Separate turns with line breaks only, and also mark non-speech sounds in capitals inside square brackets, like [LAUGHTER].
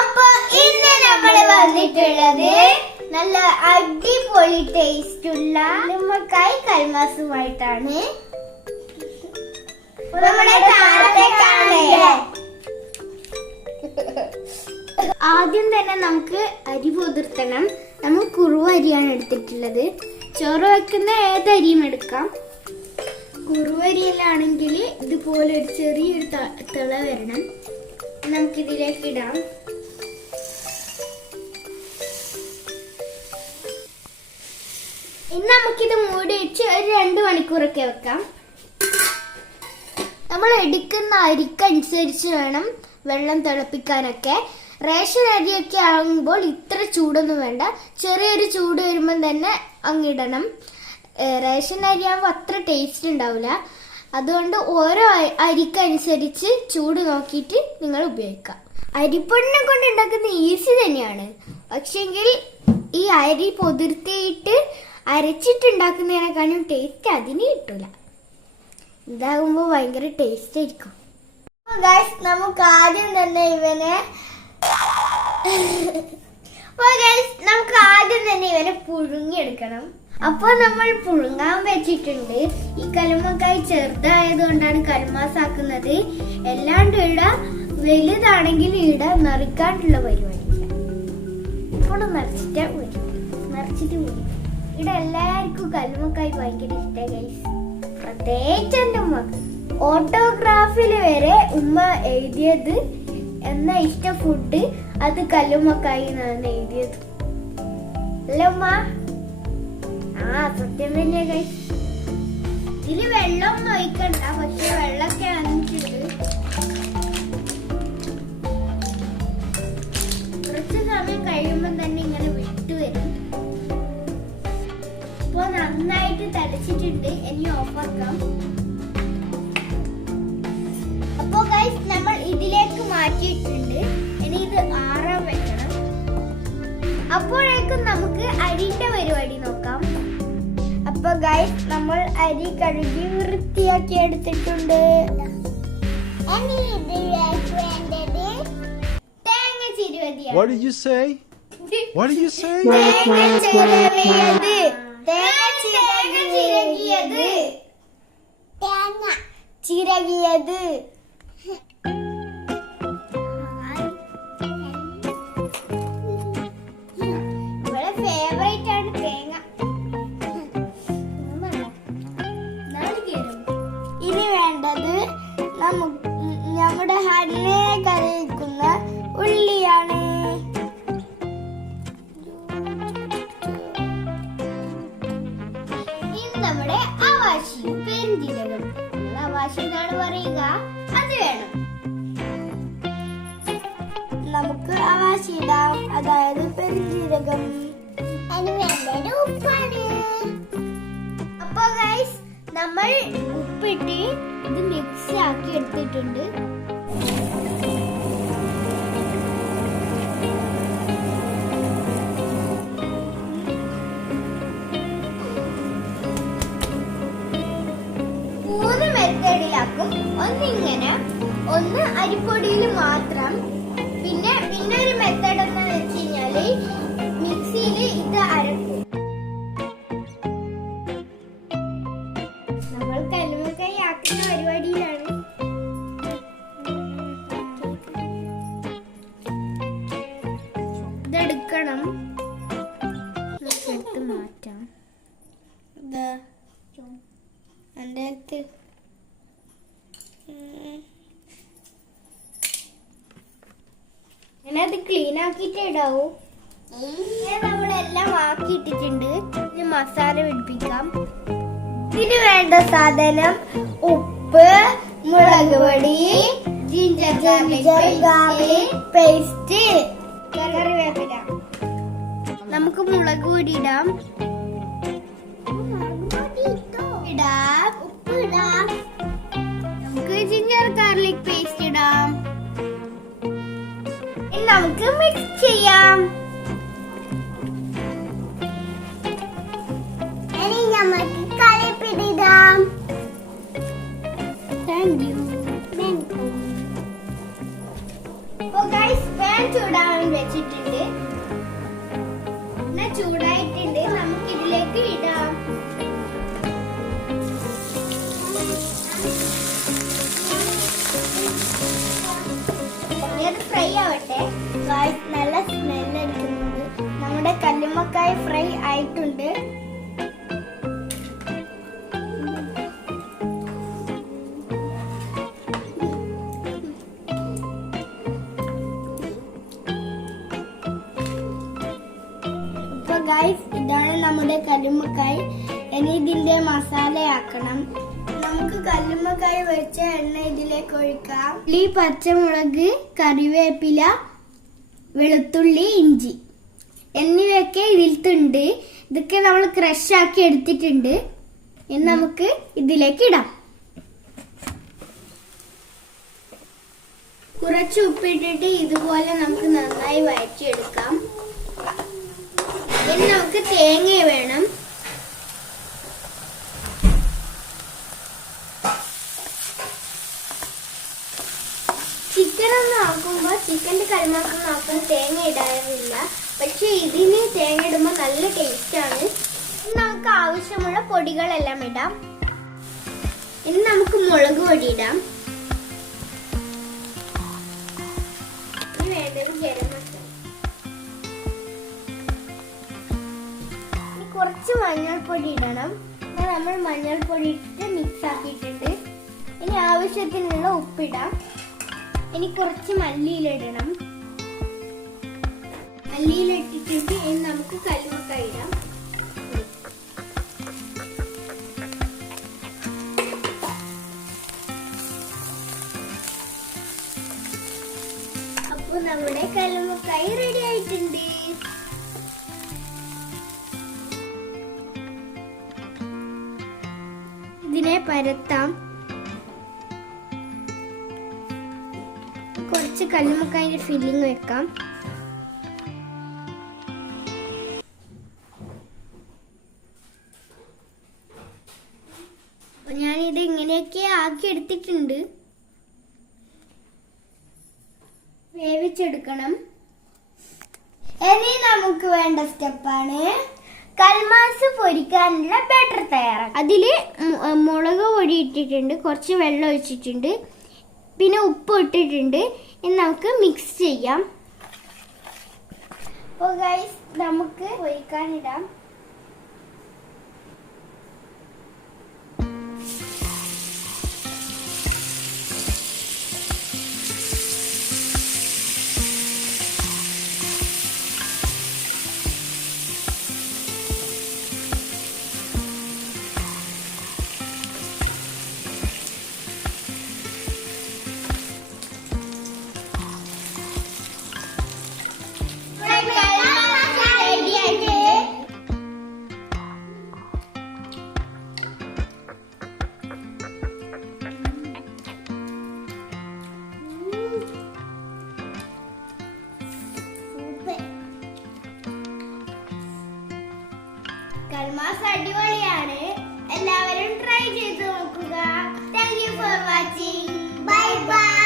അപ്പൊ ഇന്ന് നമ്മൾ വന്നിട്ടുള്ളത് നല്ല അടിപൊളി ടേസ്റ്റ് ഉള്ള നമ്മക്കായി കൽമാസുമായിട്ടാണ്. നമ്മുടെ? ആദ്യം തന്നെ നമുക്ക് അരി പൊതിർത്തണം. നമ്മൾ കുറുവ അരിയാണ് എടുത്തിട്ടുള്ളത്. ചോറ് വെക്കുന്ന ഏത് അരിയും എടുക്കാം. കുറുവരിയിലാണെങ്കിൽ ഇതുപോലെ ഒരു ചെറിയൊരു തിള വരണം. നമുക്കിതിലേക്ക് ഇടാം. ഇനി നമുക്കിത് മൂടി വെച്ച് ഒരു രണ്ട് മണിക്കൂറൊക്കെ വെക്കാം. നമ്മൾ എടുക്കുന്ന അരിക്കനുസരിച്ച് വേണം വെള്ളം തിളപ്പിക്കാനൊക്കെ. റേഷൻ അരിയൊക്കെ ആകുമ്പോൾ ഇത്ര ചൂടൊന്നും വേണ്ട. ചെറിയൊരു ചൂട് വരുമ്പം തന്നെ അങ്ങിടണം റേഷൻ അരി ആകുമ്പോൾ അത്ര ടേസ്റ്റ് ഉണ്ടാവില്ല അതുകൊണ്ട് ഓരോ അരിക്കനുസരിച്ച് ചൂട് നോക്കിയിട്ട് നിങ്ങൾ ഉപയോഗിക്കാം അരിപ്പൊടിനെ കൊണ്ട് ഉണ്ടാക്കുന്ന ഈസി തന്നെയാണ്. പക്ഷെങ്കിൽ ഈ അരി പൊതിർത്തിയിട്ട് അരച്ചിട്ടുണ്ടാക്കുന്നതിനെക്കാളും ടേസ്റ്റ് അതിന് കിട്ടൂല. ഇതാകുമ്പോൾ ഭയങ്കര ടേസ്റ്റ് ആയിരിക്കും. നമുക്ക് ആദ്യം തന്നെ ഇവനെ [LAUGHS] നമുക്ക് ആദ്യം തന്നെ ഇവനെ പുഴുങ്ങിയെടുക്കണം. അപ്പോൾ നമ്മൾ പുഴുങ്ങാൻ വെച്ചിട്ടുണ്ട്. ഈ കലുമക്കായി ചെറുതായതുകൊണ്ടാണ് കൽമാസാക്കുന്നത് എല്ലാണ്ട് ഇട വലുതാണെങ്കിൽ ഇട നിറയ്ക്കാണ്ടുള്ള പരിപാടി. ഇപ്പോൾ നിറച്ചിട്ട് നിറച്ചിട്ട് പോയി ഇവിടെ എല്ലാവർക്കും കല്ലുമക്കായി ഭയങ്കര ഇഷ്ടമായി പ്രത്യേകിച്ച് എന്റെ ഉമ്മക്ക്. ഓട്ടോഗ്രാഫിൽ വരെ ഉമ്മ എഴുതിയത്. എന്ന ഇഷ്ട ഫുഡ് അത് കല്ലുമക്കായി എന്നാണ് എഴുതിയത്. അല്ല ആ സത്യം തന്നെ ഇതിൽ വെള്ളം ഒഴിക്കണ്ട പക്ഷെ വെള്ളമൊക്കെ അണിച്ചിട്ട് കുറച്ച് സമയം കഴിയുമ്പോൾ തന്നെ ഇങ്ങനെ വിട്ടു വരും. ഇപ്പൊ നന്നായിട്ട് തടച്ചിട്ടുണ്ട്. ഇനി ഓഫാക്കാം അപ്പോൾ നമ്മൾ ഇതിലേക്ക് മാറ്റിയിട്ടുണ്ട് അപ്പോഴേക്കും നമുക്ക് അരിന്റെ പരിപാടി നോക്കാം. അപ്പൊ ഗൈസ് നമ്മൾ അരി കഴുകി വൃത്തിയാക്കി എടുത്തിട്ടുണ്ട്.
What did you say? What did you say?
തേങ്ങ ചിരവിയത്. തേങ്ങ ചിരകിയത് ഹന്നെ കറിയിക്കുന്ന ഉള്ളിയാണ്. നമ്മുടെ അവാശി പെരുംജീരകം. അവാശി എന്നാണ് പറയുക? അത് വേണം. നമുക്ക് അവാശി ഇടാം. അതായത് പെരുന്തിരകം അതിന് വേണ്ടത് ഉപ്പാണ്. അപ്പൊ ഗൈസ് നമ്മൾ ഉപ്പിട്ട് ഇത് മിക്സ് ആക്കി എടുത്തിട്ടുണ്ട്. ഒന്നിങ്ങനെ ഒന്ന് അരിപ്പൊടിയിൽ മാത്രം. പിന്നെ പിന്നെ ഒരു മെത്തേഡ് എന്താണെന്ന് വെച്ച് കഴിഞ്ഞാൽ ക്ലീൻ ആക്കിയിട്ട് ഇടാവൂ നമ്മളെല്ലാം ആക്കിയിട്ടിട്ടുണ്ട്. ഇനി മസാല പിടിപ്പിക്കാം. ഇതിന് വേണ്ട സാധനം ഉപ്പ് മുളക് പൊടി ജിഞ്ചർ ഗാർലിക് പേസ്റ്റ് കറിവേപ്പില നമുക്ക് മുളക് പൊടി ഇടാം. മിക്സ് ചെയ്യാം വെച്ചിട്ടുണ്ട് ചൂടായിട്ടുണ്ട് നമുക്ക് ഇതിലേക്ക് ഇടാം ഫ്രൈ ആവട്ടെ നല്ല സ്മെൽ അടിക്കുന്നുണ്ട് നമ്മുടെ കല്ലുമ്മക്കായ ഫ്രൈ ആയിട്ടുണ്ട്. ഗൈസ് ഇതാണ് നമ്മുടെ കല്ലുമ്മക്കായ്. ഇനി ഇതിന്റെ മസാലയാക്കണം. നമുക്ക് കല്ലുമ്മക്കായ് വെച്ച എണ്ണ ഇതിലേക്ക് ഒഴിക്കാം. ഈ പച്ചമുളക് കറിവേപ്പില വെളുത്തുള്ളി ഇഞ്ചി എന്നിവയൊക്കെ ഇതിലത്തുണ്ട് ഇതൊക്കെ നമ്മൾ ക്രഷ് ആക്കി എടുത്തിട്ടുണ്ട്. ഇനി നമുക്ക് ഇതിലേക്ക് ഇടാം. കുറച്ച് ഉപ്പിട്ടിട്ട് ഇതുപോലെ നമുക്ക് നന്നായി വഴറ്റിയെടുക്കാം. ഇനി നമുക്ക് തേങ്ങ വേണം. ചിക്കൻ ഒന്ന് ആക്കുമ്പോൾ ചിക്കന്റെ കറിമാക്കൊന്നും മാത്രം തേങ്ങ ഇടാറില്ല. പക്ഷേ ഇതിന് തേങ്ങ ഇടുമ്പോൾ നല്ല ടേസ്റ്റ് ആണ്. ഇനി നമുക്ക് ആവശ്യമുള്ള പൊടികളെല്ലാം ഇടാം. ഇനി നമുക്ക് മുളക് പൊടി ഇടാം. വേണ്ടത് കുറച്ച് മഞ്ഞൾപ്പൊടി ഇടണം. നമ്മൾ മഞ്ഞൾപ്പൊടി ഇട്ടിട്ട് മിക്സ് ആക്കിയിട്ടുണ്ട്. ഇനി ആവശ്യത്തിനുള്ള ഉപ്പിടാം. ഇനി കുറച്ച് മല്ലിയില ഇടണം. മല്ലിയില ഇട്ടിട്ടുണ്ട്. ഇനി നമുക്ക് കല്ലുമുട്ട ഇടാം. അപ്പൊ നമ്മുടെ കല്ലുമുക്കായി റെഡി ആയിട്ടുണ്ട്. ഇതിനെ പരത്താം. കുറച്ച് കല്ലുമക്കായന്റെ ഫില്ലിങ് വെക്കാം. ഞാനിത് ഇങ്ങനെയൊക്കെ ആക്കി എടുത്തിട്ടുണ്ട്. വേവിച്ചെടുക്കണം. ഇനി നമുക്ക് വേണ്ട സ്റ്റെപ്പാണ് കൽമാസ് പൊരിക്കാനുള്ള ബാറ്റർ തയ്യാറാക്കാം അതിൽ മുളക് പൊടി ഇട്ടിട്ടുണ്ട് കുറച്ച് വെള്ളം ഒഴിച്ചിട്ടുണ്ട്. പിന്നെ ഉപ്പ് ഇട്ടിട്ടുണ്ട്. ഇനി നമുക്ക് മിക്സ് ചെയ്യാം. അപ്പോൾ ഗൈസ് നമുക്ക് പൊരിക്കാനിടാം. കൽമാസ് അടിപൊളിയാണ്. എല്ലാവരും ട്രൈ ചെയ്ത് നോക്കുക. Thank you for watching bye bye